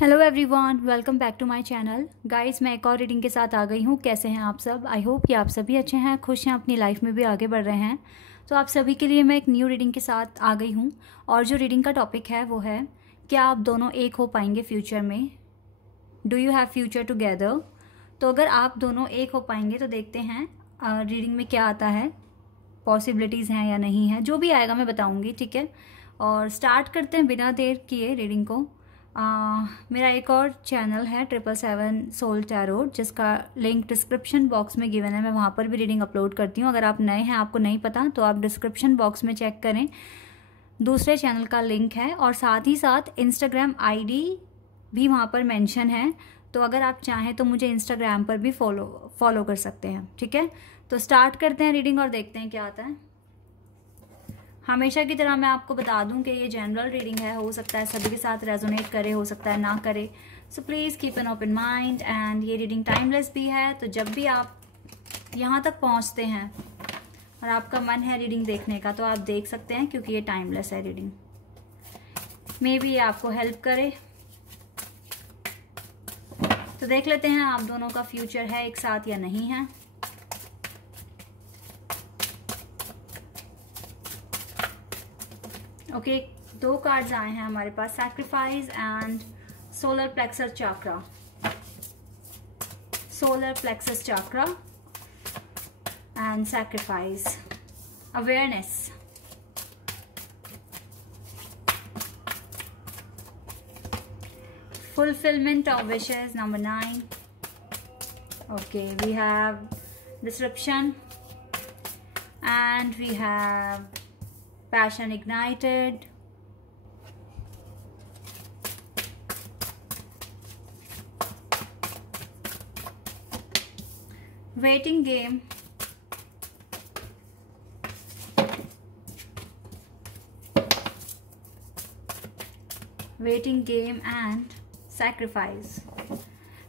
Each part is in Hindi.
Hello everyone, welcome back to my channel. Guys, मैं एक और रीडिंग के साथ आ गई हूँ। कैसे हैं आप सब? आई होप कि आप सभी अच्छे हैं, खुश हैं, अपनी लाइफ में भी आगे बढ़ रहे हैं। तो आप सभी के लिए मैं एक न्यू रीडिंग के साथ आ गई हूँ और जो रीडिंग का टॉपिक है वो है, क्या आप दोनों एक हो पाएंगे फ्यूचर में? Do you have future together? तो अगर आप दोनों एक हो पाएंगे तो देखते हैं रीडिंग में क्या आता है, पॉसिबिलिटीज़ हैं या नहीं है। जो भी आएगा मैं बताऊँगी, ठीक है। और स्टार्ट करते हैं बिना देर किए रीडिंग को। मेरा एक और चैनल है 777 सोल टैरो, जिसका लिंक डिस्क्रिप्शन बॉक्स में गिवन है। मैं वहाँ पर भी रीडिंग अपलोड करती हूँ। अगर आप नए हैं, आपको नहीं पता, तो आप डिस्क्रिप्शन बॉक्स में चेक करें, दूसरे चैनल का लिंक है। और साथ ही साथ इंस्टाग्राम आईडी भी वहाँ पर मेंशन है, तो अगर आप चाहें तो मुझे इंस्टाग्राम पर भी फॉलो कर सकते हैं, ठीक है। तो स्टार्ट करते हैं रीडिंग और देखते हैं क्या आता है। हमेशा की तरह मैं आपको बता दूं कि ये जनरल रीडिंग है, हो सकता है सभी के साथ रेजोनेट करे, हो सकता है ना करे। So please keep an open mind. And ये रीडिंग टाइमलेस भी है, तो जब भी आप यहाँ तक पहुँचते हैं और आपका मन है रीडिंग देखने का, तो आप देख सकते हैं, क्योंकि ये टाइमलेस है रीडिंग। मे बी ये आपको हेल्प करे। तो देख लेते हैं आप दोनों का फ्यूचर है एक साथ या नहीं है। ओके, दो कार्ड्स आए हैं हमारे पास, sacrifice and solar plexus chakra. Solar plexus chakra and sacrifice, awareness, fulfillment of wishes, number 9. Okay, we have disruption and we have passion ignited, waiting game, waiting game and sacrifice.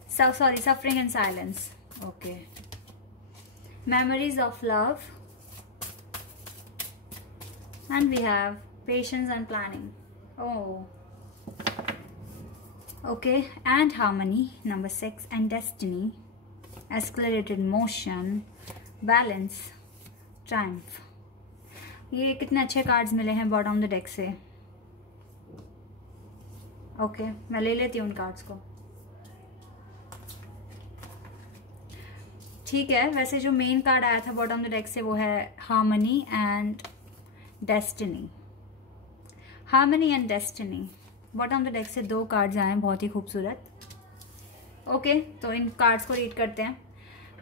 Suffering and silence. Okay, memories of love, and we have patience and planning. Oh, okay, and harmony, number 6, and destiny, accelerated motion, balance, triumph. ये कितने अच्छे कार्ड्स मिले हैं बॉटम द डेक से। ओके, मैं ले लेती हूँ उन कार्ड्स को। ठीक है, वैसे जो मेन कार्ड आया था बॉटम द डेक से वो है harmony and destiny. Harmony and destiny, bottom the deck से दो कार्ड्स आए हैं, बहुत ही खूबसूरत। ओके, तो इन कार्ड्स को रीड करते हैं।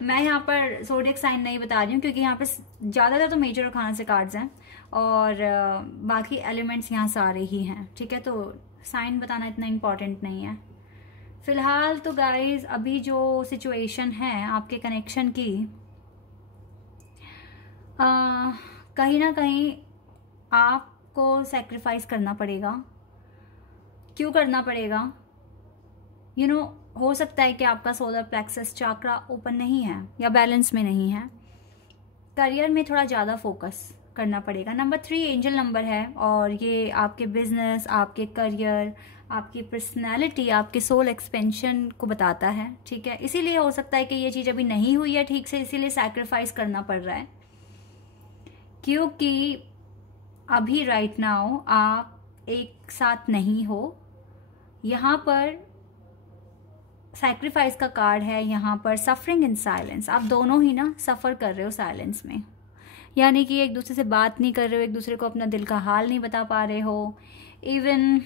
मैं यहाँ पर ज़ोडिएक साइन नहीं बता रही हूँ, क्योंकि यहाँ पे ज़्यादातर तो मेजर अरकान से कार्ड्स हैं और बाकी एलिमेंट्स यहाँ सारे ही हैं, ठीक है। तो साइन बताना इतना इम्पॉर्टेंट नहीं है फिलहाल। तो गाइज, अभी जो सिचुएशन है आपके कनेक्शन की, कहीं ना कहीं आपको सैक्रिफाइस करना पड़ेगा। क्यों करना पड़ेगा? हो सकता है कि आपका सोलर प्लेक्सस चाक्रा ओपन नहीं है या बैलेंस में नहीं है। करियर में थोड़ा ज़्यादा फोकस करना पड़ेगा। नंबर 3 एंजल नंबर है और ये आपके बिजनेस, आपके करियर, आपकी पर्सनैलिटी, आपके सोल एक्सपेंशन को बताता है, ठीक है। इसीलिए हो सकता है कि ये चीज़ अभी नहीं हुई है ठीक से, इसीलिए सैक्रिफाइस करना पड़ रहा है, क्योंकि अभी राइट नाउ आप एक साथ नहीं हो। यहाँ पर सैक्रिफाइस का कार्ड है, यहाँ पर सफरिंग इन साइलेंस। आप दोनों ही ना सफ़र कर रहे हो साइलेंस में, यानी कि एक दूसरे से बात नहीं कर रहे हो, एक दूसरे को अपना दिल का हाल नहीं बता पा रहे हो, इवन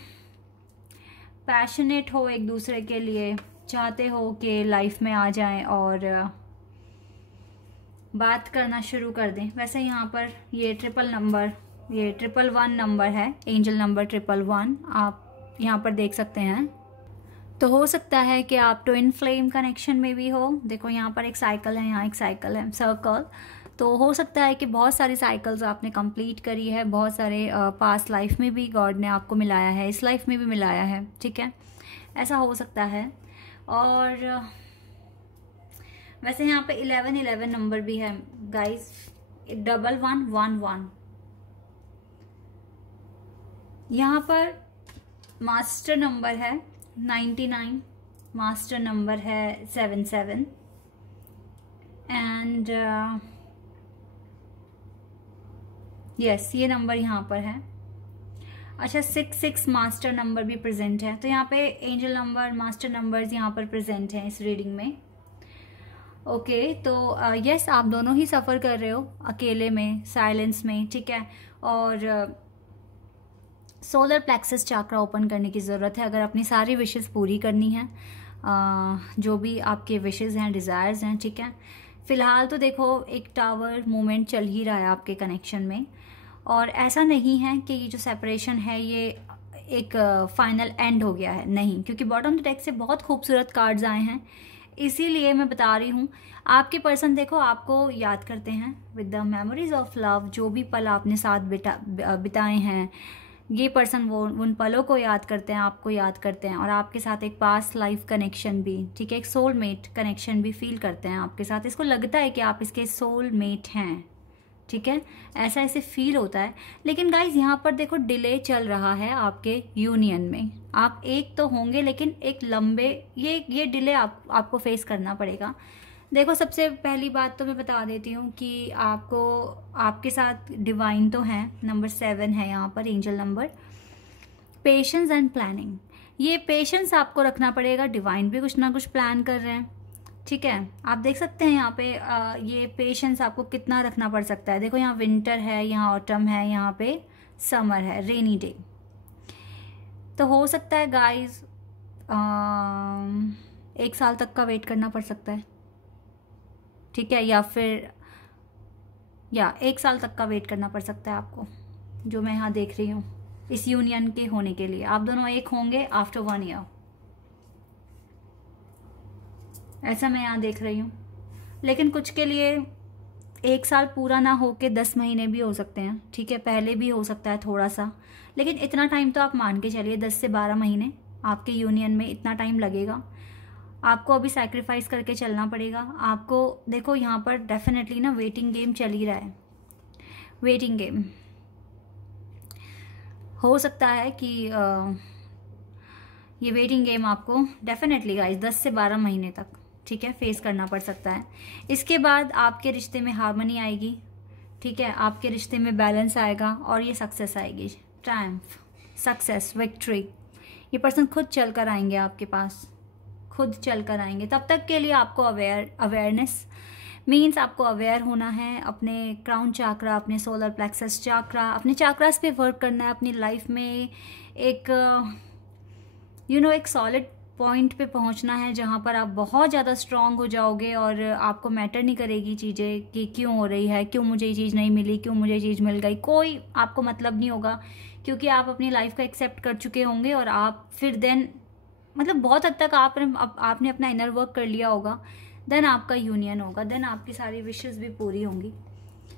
पैशनेट हो एक दूसरे के लिए, चाहते हो कि लाइफ में आ जाएं और बात करना शुरू कर दें। वैसे यहाँ पर ये 111 नंबर है, एंजल नंबर 111, आप यहाँ पर देख सकते हैं। तो हो सकता है कि आप ट्विन फ्लेम कनेक्शन में भी हो। देखो, यहाँ पर एक साइकिल है, यहाँ एक साइकिल है, सर्कल। तो हो सकता है कि बहुत सारी साइकिल्स आपने कंप्लीट करी है, बहुत सारे पास्ट लाइफ में भी गॉड ने आपको मिलाया है, इस लाइफ में भी मिलाया है, ठीक है। ऐसा हो सकता है। और वैसे यहाँ पे 1111 नंबर भी है गाइस, 1111। यहाँ पर मास्टर नंबर है 99, मास्टर नंबर है 77 एंड यस ये नंबर यहाँ पर है। अच्छा 66 मास्टर नंबर भी प्रेजेंट है। तो यहाँ पे एंजल नंबर, मास्टर नंबर्स यहाँ पर प्रेजेंट हैं इस रीडिंग में। ओके तो यस आप दोनों ही सफ़र कर रहे हो अकेले में, साइलेंस में, ठीक है। और सोलर प्लेक्सस चाक्रा ओपन करने की ज़रूरत है अगर अपनी सारी विशेस पूरी करनी है, जो भी आपके विशेस हैं, डिज़ायर्स हैं, ठीक है। फ़िलहाल तो देखो एक टावर मूवमेंट चल ही रहा है आपके कनेक्शन में, और ऐसा नहीं है कि ये जो सेपरेशन है ये एक फाइनल एंड हो गया है, नहीं, क्योंकि बॉटम ऑफ द डेक से बहुत खूबसूरत कार्ड्स आए हैं, इसीलिए मैं बता रही हूँ। आपके पर्सन देखो आपको याद करते हैं with the memories of love, जो भी पल आपने साथ बिताए हैं, ये पर्सन वो उन पलों को याद करते हैं, आपको याद करते हैं, और आपके साथ एक पास्ट लाइफ कनेक्शन भी, ठीक है, एक सोलमेट कनेक्शन भी फील करते हैं आपके साथ। इसको लगता है कि आप इसके सोलमेट हैं, ठीक है, ऐसा ऐसे फील होता है। लेकिन गाइज यहाँ पर देखो डिले चल रहा है आपके यूनियन में। आप एक तो होंगे लेकिन एक लंबे ये डिले आपको फेस करना पड़ेगा। देखो सबसे पहली बात तो मैं बता देती हूँ कि आपको आपके साथ डिवाइन तो है, नंबर 7 है यहाँ पर angel number. Patience and planning, ये पेशेंस आपको रखना पड़ेगा। डिवाइन भी कुछ ना कुछ प्लान कर रहे हैं, ठीक है। आप देख सकते हैं यहाँ पे ये पेशेंस आपको कितना रखना पड़ सकता है। देखो यहाँ विंटर है, यहाँ ऑटम है, यहाँ पे समर है, रेनी डे। तो हो सकता है गाइस 1 साल तक का वेट करना पड़ सकता है, ठीक है, या फिर 1 साल तक का वेट करना पड़ सकता है आपको, जो मैं यहाँ देख रही हूँ इस यूनियन के होने के लिए। आप दोनों एक होंगे आफ्टर 1 ईयर, ऐसा मैं यहाँ देख रही हूँ। लेकिन कुछ के लिए 1 साल पूरा ना हो के 10 महीने भी हो सकते हैं, ठीक है, पहले भी हो सकता है थोड़ा सा, लेकिन इतना टाइम तो आप मान के चलिए 10 से 12 महीने आपके यूनियन में इतना टाइम लगेगा। आपको अभी सैक्रिफाइस करके चलना पड़ेगा आपको। देखो यहाँ पर डेफिनेटली ना वेटिंग गेम चल ही रहा है, वेटिंग गेम। हो सकता है कि ये वेटिंग गेम आपको डेफिनेटली गाइस 10 से 12 महीने तक, ठीक है, फेस करना पड़ सकता है। इसके बाद आपके रिश्ते में हार्मनी आएगी, ठीक है, आपके रिश्ते में बैलेंस आएगा और ये सक्सेस आएगी, ट्रायम्फ, सक्सेस, विक्ट्री। ये पर्सन खुद चल कर आएंगे आपके पास, खुद चल कर आएंगे। तब तक के लिए आपको अवेयरनेस मीन्स आपको अवेयर होना है अपने क्राउन चाक्रा, अपने सोलर प्लेक्सस चाक्रा, अपने चाक्रास पे वर्क करना है। अपनी लाइफ में एक एक सॉलिड पॉइंट पे पहुंचना है जहां पर आप बहुत ज़्यादा स्ट्रांग हो जाओगे और आपको मैटर नहीं करेगी चीज़ें कि क्यों हो रही है, क्यों मुझे ये चीज़ नहीं मिली, क्यों मुझे ये चीज़ मिल गई, कोई आपको मतलब नहीं होगा, क्योंकि आप अपनी लाइफ को एक्सेप्ट कर चुके होंगे। और आप फिर देन मतलब बहुत हद तक आपने अपना इनर वर्क कर लिया होगा, देन आपका यूनियन होगा, देन आपकी सारी विशेस भी पूरी होंगी,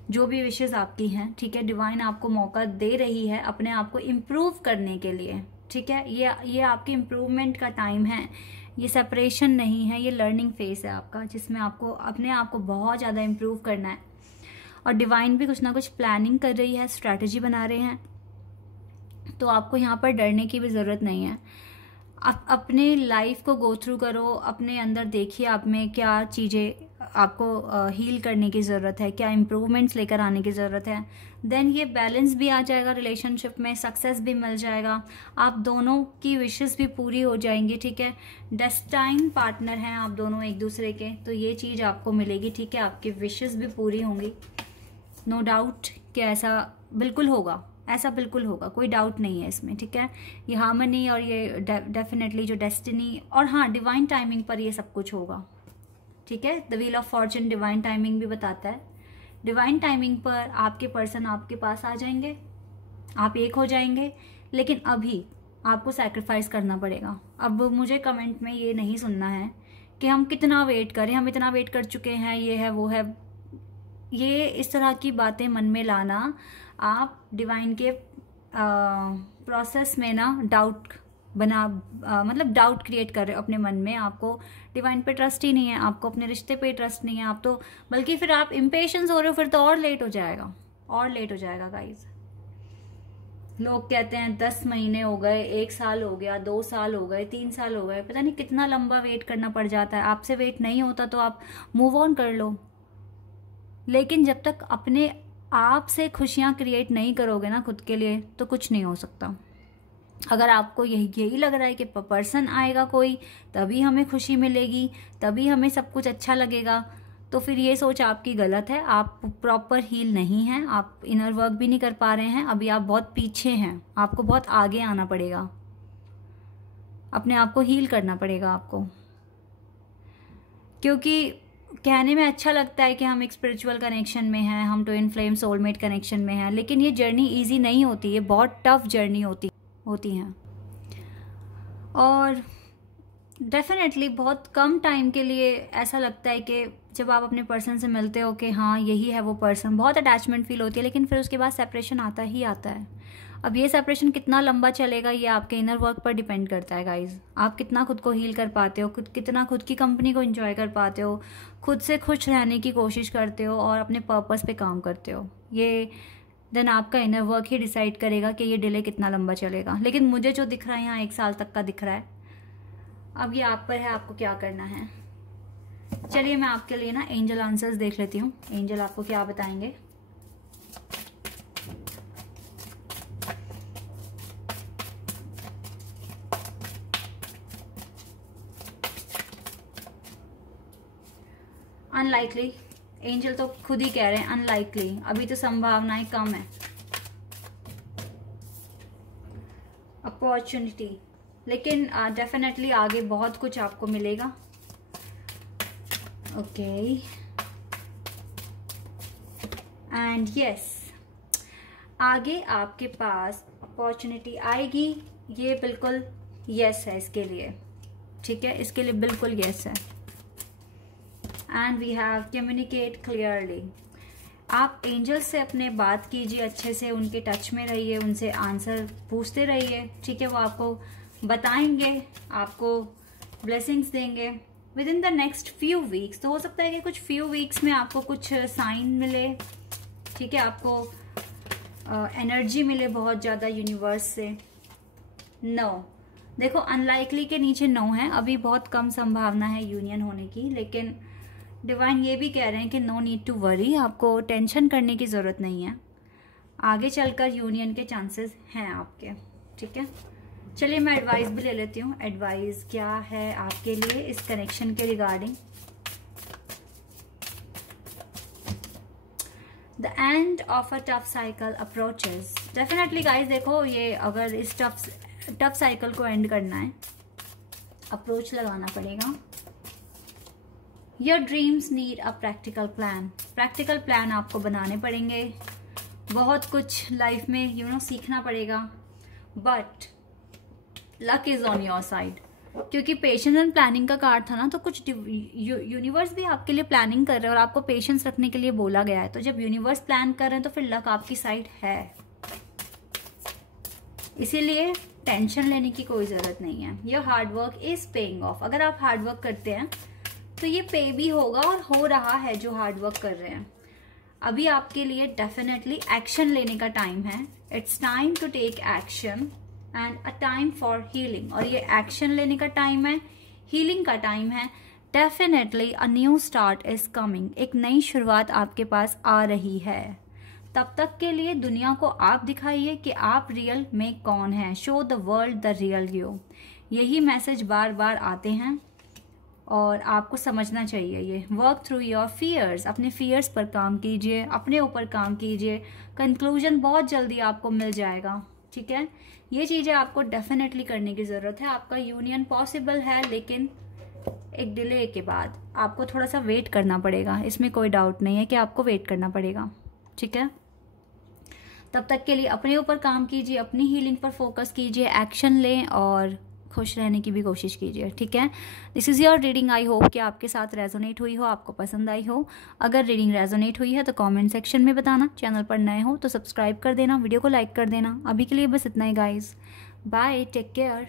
जो भी विशेस आपकी हैं, ठीक है। डिवाइन आपको मौका दे रही है अपने आप को इम्प्रूव करने के लिए, ठीक है। ये आपकी इम्प्रूवमेंट का टाइम है, ये सेपरेशन नहीं है, ये लर्निंग फेज है आपका, जिसमें आपको अपने आप को बहुत ज़्यादा इम्प्रूव करना है। और डिवाइन भी कुछ ना कुछ प्लानिंग कर रही है, स्ट्रैटेजी बना रहे हैं, तो आपको यहाँ पर डरने की भी ज़रूरत नहीं है। आप अपने लाइफ को गो थ्रू करो, अपने अंदर देखिए आप में क्या चीज़ें आपको हील करने की ज़रूरत है, क्या इम्प्रूवमेंट्स लेकर आने की ज़रूरत है। देन ये बैलेंस भी आ जाएगा रिलेशनशिप में, सक्सेस भी मिल जाएगा, आप दोनों की विशेस भी पूरी हो जाएंगी, ठीक है। डेस्टाइन पार्टनर हैं आप दोनों एक दूसरे के, तो ये चीज़ आपको मिलेगी, ठीक है, आपकी विशेस भी पूरी होंगी। नो डाउट कि ऐसा बिल्कुल होगा, ऐसा बिल्कुल होगा, कोई डाउट नहीं है इसमें, ठीक है। ये हार्मनी और ये डेफिनेटली जो डेस्टिनी, और हाँ डिवाइन टाइमिंग पर ये सब कुछ होगा, ठीक है। The wheel of Fortune divine timing भी बताता है। डिवाइन टाइमिंग पर आपके पर्सन आपके पास आ जाएंगे, आप एक हो जाएंगे, लेकिन अभी आपको सैक्रिफाइस करना पड़ेगा। अब मुझे कमेंट में ये नहीं सुनना है कि हम कितना वेट करें, हम इतना वेट कर चुके हैं, ये है वो है, ये इस तरह की बातें मन में लाना आप डिवाइन के प्रोसेस में ना डाउट मतलब डाउट क्रिएट कर रहे हो अपने मन में। आपको डिवाइन पे ट्रस्ट ही नहीं है, आपको अपने रिश्ते पे ट्रस्ट नहीं है, आप तो बल्कि फिर आप इम्पेशेंस हो रहे हो, फिर तो और लेट हो जाएगा, और लेट हो जाएगा गाइज। लोग कहते हैं 10 महीने हो गए, 1 साल हो गया, 2 साल हो गए, 3 साल हो गए, पता नहीं कितना लंबा वेट करना पड़ जाता है। आपसे वेट नहीं होता तो आप मूव ऑन कर लो, लेकिन जब तक अपने आप से खुशियाँ क्रिएट नहीं करोगे ना खुद के लिए, तो कुछ नहीं हो सकता। अगर आपको यही लग रहा है कि पर्सन आएगा कोई तभी हमें खुशी मिलेगी, तभी हमें सब कुछ अच्छा लगेगा, तो फिर ये सोच आपकी गलत है। आप प्रॉपर हील नहीं हैं, आप इनर वर्क भी नहीं कर पा रहे हैं, अभी आप बहुत पीछे हैं, आपको बहुत आगे आना पड़ेगा, अपने आप को हील करना पड़ेगा आपको। क्योंकि कहने में अच्छा लगता है कि हम एक स्पिरिचुअल कनेक्शन में हैं, हम ट्विन फ्लेम सोलमेट कनेक्शन में हैं, लेकिन ये जर्नी ईजी नहीं होती, ये बहुत टफ जर्नी होती हैं। और डेफिनेटली बहुत कम टाइम के लिए ऐसा लगता है कि जब आप अपने पर्सन से मिलते हो कि हाँ यही है वो पर्सन, बहुत अटैचमेंट फील होती है, लेकिन फिर उसके बाद सेपरेशन आता ही आता है। अब ये सेपरेशन कितना लंबा चलेगा ये आपके इनर वर्क पर डिपेंड करता है गाइज। आप कितना खुद को हील कर पाते हो, कितना खुद की कंपनी को एंजॉय कर पाते हो, खुद से खुश रहने की कोशिश करते हो और अपने पर्पस पे काम करते हो, ये देन आपका इनर वर्क ही डिसाइड करेगा कि ये डिले कितना लंबा चलेगा। लेकिन मुझे जो दिख रहा है यहाँ 1 साल तक का दिख रहा है। अब ये आप पर है, आपको क्या करना है। चलिए मैं आपके लिए ना एंजल आंसर्स देख लेती हूँ, एंजल आपको क्या बताएंगे। अनलाइकली, एंजल तो खुद ही कह रहे हैं अनलाइकली, अभी तो संभावनाएं कम है। अपॉर्चुनिटी, लेकिन डेफिनेटली आगे बहुत कुछ आपको मिलेगा। ओके एंड यस, आगे आपके पास अपॉर्चुनिटी आएगी, ये बिल्कुल यस है इसके लिए, ठीक है, इसके लिए बिल्कुल यस है। And we have communicate clearly. आप एंजल्स से अपने बात कीजिए अच्छे से, उनके टच में रहिए, उनसे आंसर पूछते रहिए, ठीक है, वो आपको बताएंगे, आपको ब्लेसिंग्स देंगे with in the next few weeks. तो हो सकता है कि कुछ फ्यू वीक्स में आपको कुछ साइन मिले, ठीक है, आपको एनर्जी मिले बहुत ज़्यादा यूनिवर्स से। नो, देखो अनलाइकली के नीचे नो है, अभी बहुत कम संभावना है यूनियन होने की, लेकिन डिवाइन ये भी कह रहे हैं कि नो नीड टू वरी, आपको टेंशन करने की ज़रूरत नहीं है, आगे चलकर यूनियन के चांसेस हैं आपके, ठीक है। चलिए मैं एडवाइस भी ले लेती हूँ, एडवाइस क्या है आपके लिए इस कनेक्शन के regarding. The end of a tough cycle approaches. Definitely guys देखो, ये अगर इस टफ साइकिल को एंड करना है, अप्रोच लगाना पड़ेगा। Your dreams need a practical plan. Practical plan आपको बनाने पड़ेंगे, बहुत कुछ लाइफ में सीखना पड़ेगा, but luck is on your side. क्योंकि पेशेंस एंड प्लानिंग का कार्ड था ना, तो कुछ यूनिवर्स भी आपके लिए प्लानिंग कर रहे हैं और आपको पेशेंस रखने के लिए बोला गया है। तो जब यूनिवर्स प्लान कर रहे हैं तो फिर लक आपकी साइड है, इसीलिए टेंशन लेने की कोई जरूरत नहीं है। Your hard work is paying off. अगर आप हार्ड वर्क करते हैं तो ये पे भी होगा, और हो रहा है जो हार्ड वर्क कर रहे हैं। अभी आपके लिए डेफिनेटली एक्शन लेने का टाइम है। It's time to take action and a time for healing. और ये एक्शन लेने का टाइम है, हीलिंग का टाइम है। Definitely a new start is coming. एक नई शुरुआत आपके पास आ रही है। तब तक के लिए दुनिया को आप दिखाइए कि आप रियल में कौन हैं। Show the world the real you. यही मैसेज बार बार आते हैं और आपको समझना चाहिए ये। Work through your fears. अपने फियर्स पर काम कीजिए, अपने ऊपर काम कीजिए। कंक्लूजन बहुत जल्दी आपको मिल जाएगा, ठीक है। ये चीज़ें आपको डेफिनेटली करने की ज़रूरत है। आपका यूनियन पॉसिबल है, लेकिन एक डिले के बाद आपको थोड़ा सा वेट करना पड़ेगा। इसमें कोई डाउट नहीं है कि आपको वेट करना पड़ेगा, ठीक है। तब तक के लिए अपने ऊपर काम कीजिए, अपनी हीलिंग पर फोकस कीजिए, एक्शन लें और खुश रहने की भी कोशिश कीजिए, ठीक है। This is your reading. I hope कि आपके साथ रेजोनेट हुई हो, आपको पसंद आई हो। अगर रीडिंग रेजोनेट हुई है तो कमेंट सेक्शन में बताना। चैनल पर नए हो तो सब्सक्राइब कर देना, वीडियो को लाइक कर देना। अभी के लिए बस इतना ही गाइज, बाय, टेक केयर।